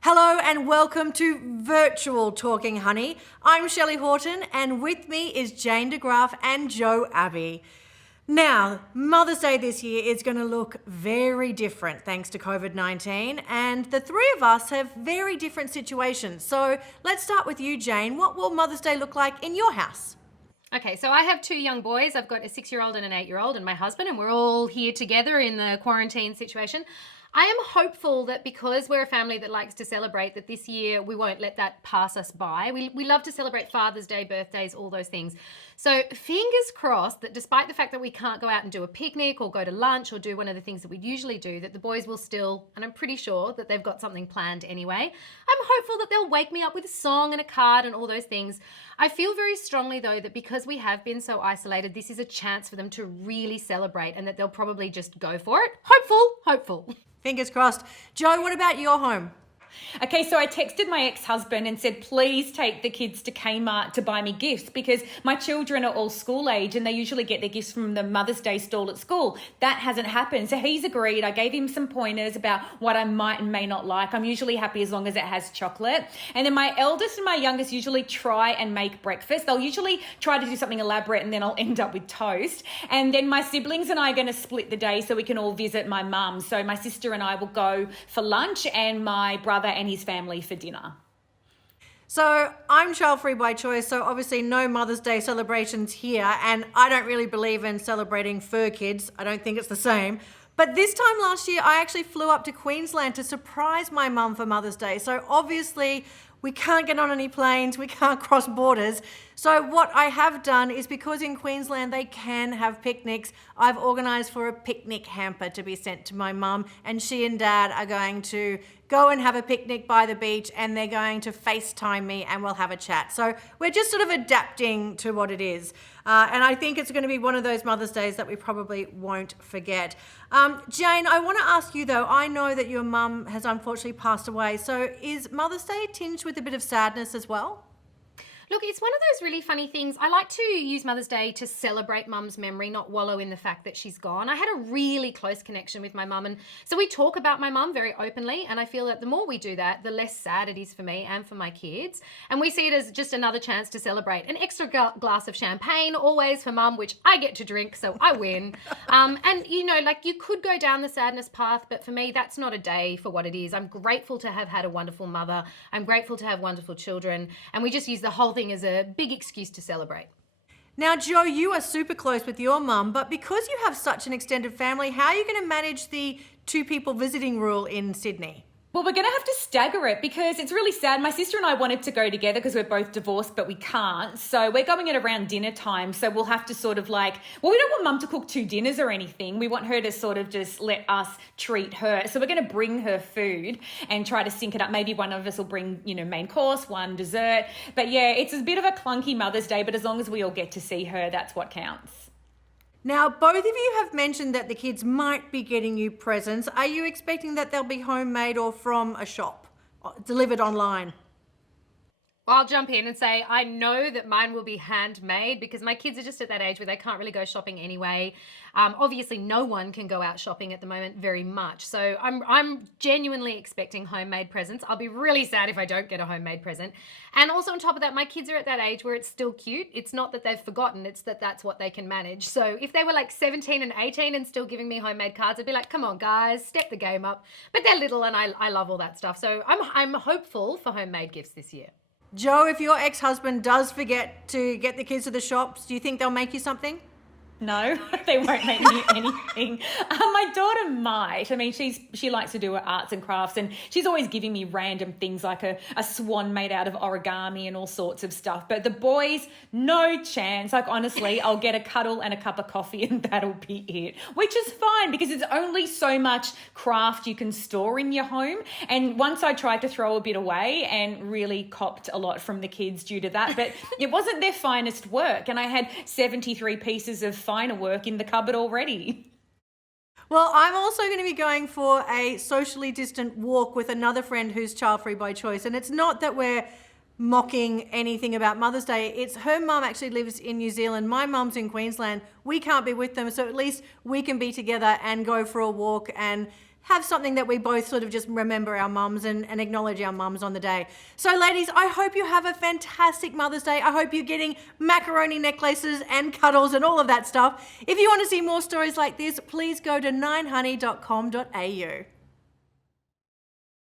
Hello and welcome to Virtual Talking Honey. I'm Shelley Horton and with me is Jane de Graaff and Joe Abbey. Now, Mother's Day this year is going to look very different thanks to COVID-19, and the three of us have very different situations. So let's start with you, Jane. What will Mother's Day look like in your house? Okay, so I have two young boys. I've got a 6-year-old and an 8-year-old and my husband, and we're all here together in the quarantine situation. I am hopeful that because we're a family that likes to celebrate, that this year we won't let that pass us by. We love to celebrate Father's Day, birthdays, all those things. So fingers crossed that despite the fact that we can't go out and do a picnic or go to lunch or do one of the things that we usually do, that the boys will still, and I'm pretty sure that they've got something planned anyway. I'm hopeful that they'll wake me up with a song and a card and all those things. I feel very strongly though that because we have been so isolated, this is a chance for them to really celebrate and that they'll probably just go for it. Hopeful. Fingers crossed. Joe, what about your home? Okay, so I texted my ex-husband and said, please take the kids to Kmart to buy me gifts because my children are all school age and they usually get their gifts from the Mother's Day stall at school. That hasn't happened. So he's agreed. I gave him some pointers about what I might and may not like. I'm usually happy as long as it has chocolate. And then my eldest and my youngest usually try and make breakfast. They'll usually try to do something elaborate and then I'll end up with toast. And then my siblings and I are going to split the day so we can all visit my mum. So my sister and I will go for lunch and my brother and his family for dinner. So I'm child-free by choice, so obviously no Mother's Day celebrations here, and I don't really believe in celebrating fur kids. I don't think it's the same. But this time last year, I actually flew up to Queensland to surprise my mum for Mother's Day. So obviously we can't get on any planes, we can't cross borders. So what I have done is, because in Queensland they can have picnics, I've organised for a picnic hamper to be sent to my mum, and she and dad are going to go and have a picnic by the beach and they're going to FaceTime me and we'll have a chat. So we're just sort of adapting to what it is. And I think it's going to be one of those Mother's Days that we probably won't forget. Jane, I want to ask you though, I know that your mum has unfortunately passed away. So is Mother's Day tinged with a bit of sadness as well? Look, it's one of those really funny things. I like to use Mother's Day to celebrate Mum's memory, not wallow in the fact that she's gone. I had a really close connection with my mum, and so we talk about my mum very openly, and I feel that the more we do that, the less sad it is for me and for my kids. And we see it as just another chance to celebrate. An extra glass of champagne, always for Mum, which I get to drink, so I win. And you know, like, you could go down the sadness path, but for me, that's not a day for what it is. I'm grateful to have had a wonderful mother. I'm grateful to have wonderful children, and we just use the whole thing as a big excuse to celebrate. Now, Joe, you are super close with your mum, but because you have such an extended family, how are you going to manage the 2 people visiting rule in Sydney? Well, we're going to have to stagger it because it's really sad. My sister and I wanted to go together because we're both divorced, but we can't. So we're going at around dinner time. So we'll have to sort of like, well, we don't want mum to cook 2 dinners or anything. We want her to sort of just let us treat her. So we're going to bring her food and try to sync it up. Maybe one of us will bring, main course, one dessert. But yeah, it's a bit of a clunky Mother's Day, but as long as we all get to see her, that's what counts. Now, both of you have mentioned that the kids might be getting you presents. Are you expecting that they'll be homemade or from a shop, delivered online? Well, I'll jump in and say I know that mine will be handmade because my kids are just at that age where they can't really go shopping anyway. Obviously, no one can go out shopping at the moment very much. So I'm genuinely expecting homemade presents. I'll be really sad if I don't get a homemade present. And also on top of that, my kids are at that age where it's still cute. It's not that they've forgotten, it's that that's what they can manage. So if they were like 17 and 18 and still giving me homemade cards, I'd be like, come on guys, step the game up. But they're little and I love all that stuff. So I'm hopeful for homemade gifts this year. Joe, if your ex-husband does forget to get the kids to the shops, do you think they'll make you something? No, they won't make me anything. My daughter might. I mean, she likes to do her arts and crafts, and she's always giving me random things like a swan made out of origami and all sorts of stuff. But the boys, no chance. Like, honestly, I'll get a cuddle and a cup of coffee and that'll be it, which is fine because it's only so much craft you can store in your home. And once I tried to throw a bit away and really copped a lot from the kids due to that, but it wasn't their finest work. And I had 73 pieces of finer work in the cupboard already. Well, I'm also going to be going for a socially distant walk with another friend who's child-free by choice. And it's not that we're mocking anything about Mother's Day. It's her mum actually lives in New Zealand. My mum's in Queensland. We can't be with them, so at least we can be together and go for a walk and have something that we both sort of just remember our mums and acknowledge our mums on the day. So ladies, I hope you have a fantastic Mother's Day. I hope you're getting macaroni necklaces and cuddles and all of that stuff. If you want to see more stories like this, please go to 9honey.com.au.